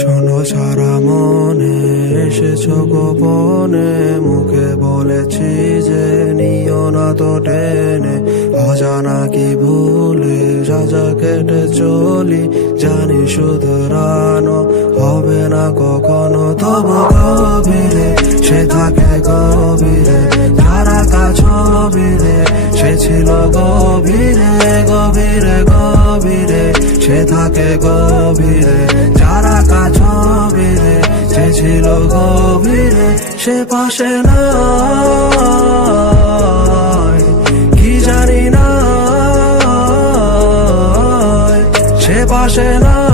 শোনো সারা মনে এসেছ গোপনে, মুখে বলেছি যে নিও না তো টেনে, অজানা কি ভুলে সাজা কেটে চলি, জানি শুধরানো হবে না কখনো। তবু গভীরে সে থাকে গভীরে, যারা কাছবিরে সে ছিল গভীরে গভীরে গভীরে, সে থাকে গভীরে, যারা কাছবিরে সে ছিল গভীরে। সে পাশে নাই কি জানি না, সে পাশে নাই।